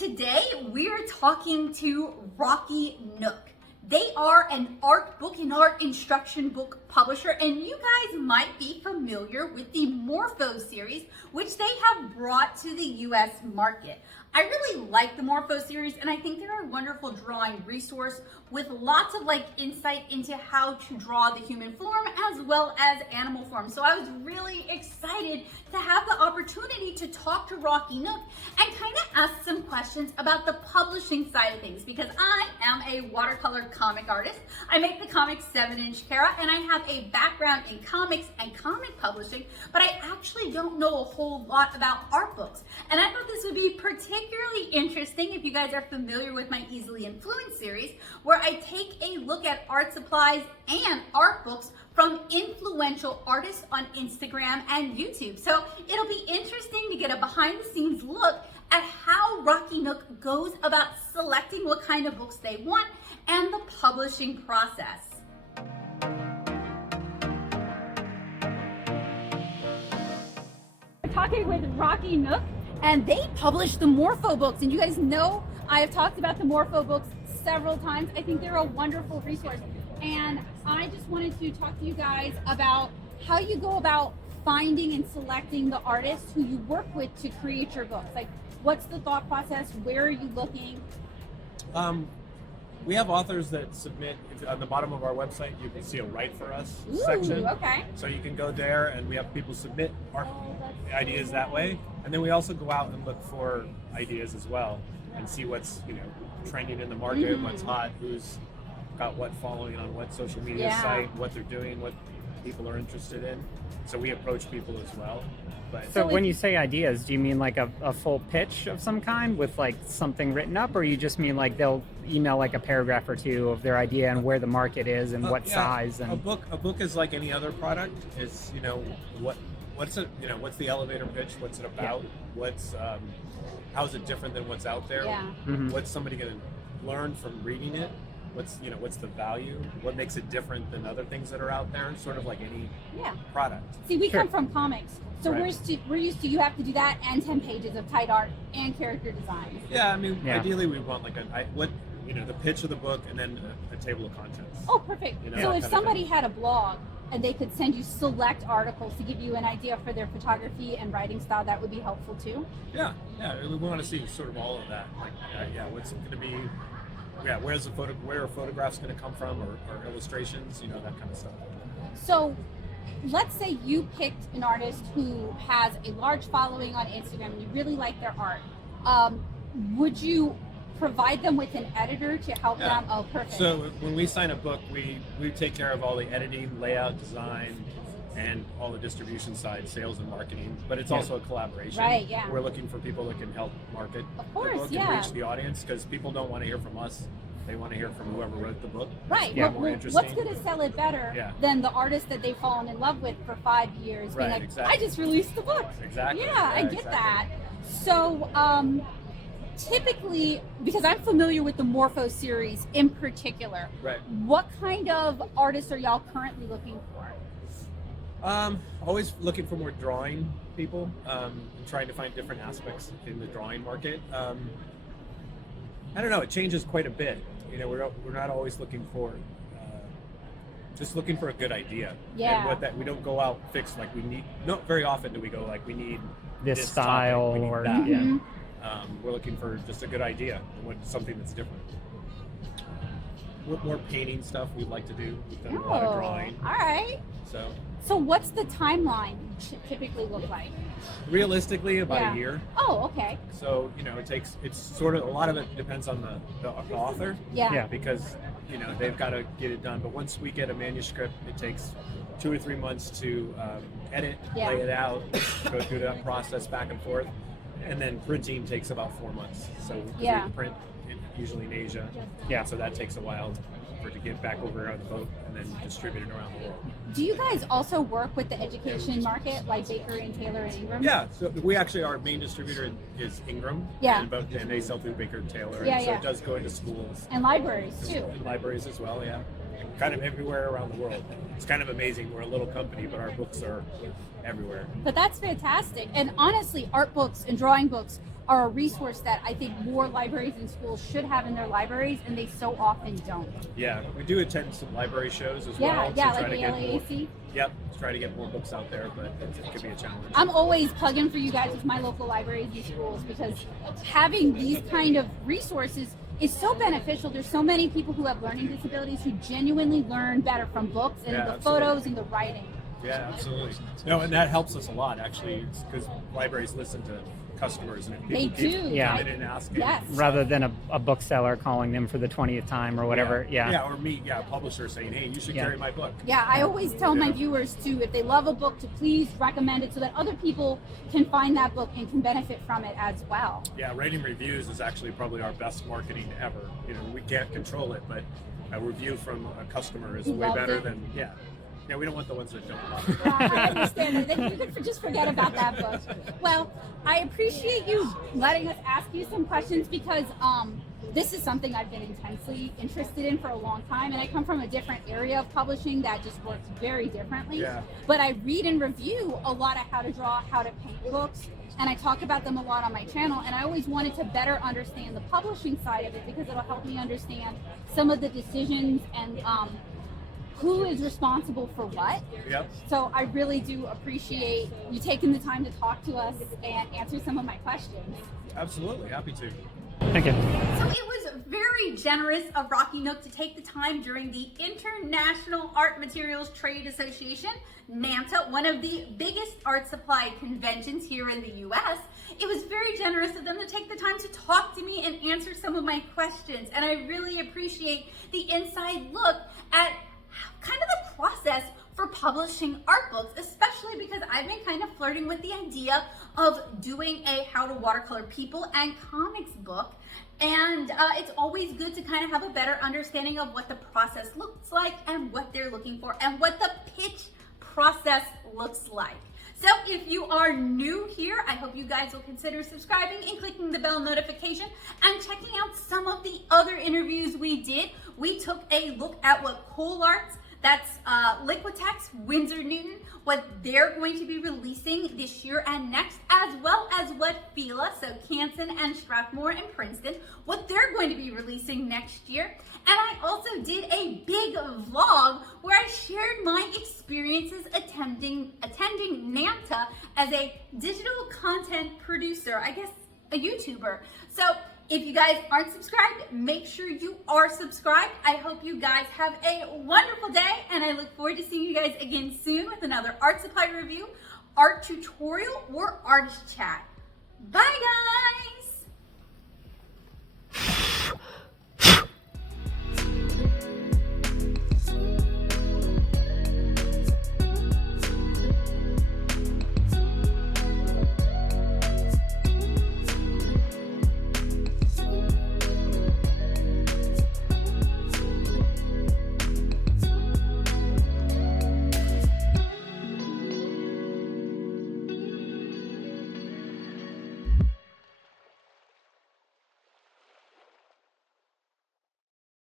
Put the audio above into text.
Today we're talking to Rocky Nook. They are an art book and art instruction book publisher, and you guys might be familiar with the Morpho series, which they have brought to the US market. I really like the Morpho series, and I think they're a wonderful drawing resource with lots of insight into how to draw the human form as well as animal form. So I was really excited to have the opportunity to talk to Rocky Nook and kind of ask some questions about the publishing side of things, because I am a watercolor comic artist. I make the comics 7-inch Kara, and I have a background in comics and comic publishing, but I actually don't know a whole lot about art books. And I thought this would be particularly interesting if you guys are familiar with my Easily Influenced series, where I take a look at art supplies and art books from influential artists on Instagram and YouTube. So it'll be interesting to get a behind the scenes look at how Rocky Nook goes about selecting what kind of books they want and the publishing process. We're talking with Rocky Nook, and they publish the Morpho books, and you guys know I have talked about the Morpho books several times. I think they're a wonderful resource, and I just wanted to talk to you guys about how you go about finding and selecting the artists who you work with to create your books. Like, what's the thought process? Where are you looking? We have authors that submit. On the bottom of our website, you can see a Write For Us section. Okay. So you can go there, and we have people submit art ideas that way. And then we also go out and look for ideas as well and see what's trending in the market, what's hot, who's got what following on what social media site, what they're doing, what people are interested in. So we approach people as well. But So when you say ideas, do you mean like a full pitch of some kind with like something written up, or you just mean like they'll email like a paragraph or two of their idea and where the market is and what size? And a book is like any other product. It's what's it, what's the elevator pitch? What's it about? What's how is it different than what's out there? What's somebody going to learn from reading it? What's the value? What makes it different than other things that are out there? Sort of like any product. See, we come from comics, so we're used to you have to do that and 10 pages of tight art and character designs. Yeah, I mean, ideally we want the pitch of the book and then a table of contents. Oh, perfect. So if somebody had a blog and they could send you select articles to give you an idea for their photography and writing style, that would be helpful too. Yeah, we want to see sort of all of that. Like, what's it going to be? Where are photographs going to come from, or illustrations? That kind of stuff. So, let's say you picked an artist who has a large following on Instagram and you really like their art. Would you provide them with an editor to help them? Oh, perfect. So when we sign a book, we take care of all the editing, layout, design, and all the distribution side, sales and marketing. But it's also a collaboration. Right, yeah. We're looking for people that can help market the book and reach the audience, because people don't want to hear from us. They want to hear from whoever wrote the book. Right. More interesting. What's going to sell it better than the artist that they've fallen in love with for 5 years? Right, being like, exactly. I just released the book. Exactly. Yeah, I get that. So, typically, because I'm familiar with the Morpho series in particular, what kind of artists are y'all currently looking for? Always looking for more drawing people, and trying to find different aspects in the drawing market. I don't know, it changes quite a bit. We're not always looking for just looking for a good idea. Yeah. And we don't go out fixed like we need. Not very often do we go like we need this style topic, or that. We're looking for just a good idea and something that's different. More painting stuff we'd like to do. We've done a lot of drawing. All right. So what's the timeline typically look like? Realistically, about a year. Oh, okay. So, it's sort of, a lot of it depends on the author. Yeah. Because, they've got to get it done. But once we get a manuscript, it takes 2 or 3 months to edit, lay it out, go through that process back and forth. And then printing takes about 4 months. So we print usually in Asia. Yeah. So that takes a while for it to get back over on the boat and then distribute it around the world. Do you guys also work with the education market, like Baker and Taylor and Ingram? Yeah, so we actually, our main distributor is Ingram. Yeah. And they sell through Baker and Taylor. Yeah, and so it does go into schools. And libraries too. And libraries as well, yeah. Kind of everywhere around the world. It's kind of amazing. We're a little company, but our books are everywhere. But that's fantastic. And honestly, art books and drawing books are a resource that I think more libraries and schools should have in their libraries, and they so often don't. Yeah, we do attend some library shows as Yeah, well. yeah, to try like to the get more, LAAC. yep, to try to get more books out there, but it could be a challenge. I'm always plugging for you guys with my local libraries and schools, because having these kind of resources is so beneficial. There's so many people who have learning disabilities who genuinely learn better from books and the photos and the writing. Yeah, absolutely. No, and that helps us a lot, actually, because libraries listen to customers and They people keep do. coming Yeah. in and asking. Yes. Rather than a bookseller calling them for the 20th time or whatever. Yeah, or me, a publisher saying, hey, you should Yeah. carry my book. Yeah, I always tell my viewers to, if they love a book, to please recommend it so that other people can find that book and can benefit from it as well. Yeah, writing reviews is actually probably our best marketing ever. You know, we can't control it, but a review from a customer is Who way loved better it. than, yeah, we don't want the ones that don't love it. I understand that. Then you could just forget about that book. Well, I appreciate you letting us ask you some questions, because this is something I've been intensely interested in for a long time, and I come from a different area of publishing that just works very differently. Yeah. But I read and review a lot of how to draw, how to paint books, and I talk about them a lot on my channel, and I always wanted to better understand the publishing side of it, because it'll help me understand some of the decisions and who is responsible for what. Yep. So I really do appreciate you taking the time to talk to us and answer some of my questions. Absolutely, happy to. Thank you. So it was very generous of Rocky Nook to take the time during the International Art Materials Trade Association, NAMTA, one of the biggest art supply conventions here in the US. It was very generous of them to take the time to talk to me and answer some of my questions. And I really appreciate the inside look at kind of the process for publishing art books, especially because I've been kind of flirting with the idea of doing a how to watercolor people and comics book. And it's always good to kind of have a better understanding of what the process looks like and what they're looking for and what the pitch process looks like. So if you are new here, I hope you guys will consider subscribing and clicking the bell notification and checking out some of the other interviews we did. We took a look at what Cool Arts, that's Liquitex, Winsor Newton, what they're going to be releasing this year and next, as well as what Fila, so Canton and Strathmore and Princeton, what they're going to be releasing next year. And I also did a big vlog where I shared my experiences attending NAMTA as a digital content producer, I guess a YouTuber. So if you guys aren't subscribed, make sure you are subscribed. I hope you guys have a wonderful day, and I look forward to seeing you guys again soon with another art supply review, art tutorial, or artist chat. Bye guys!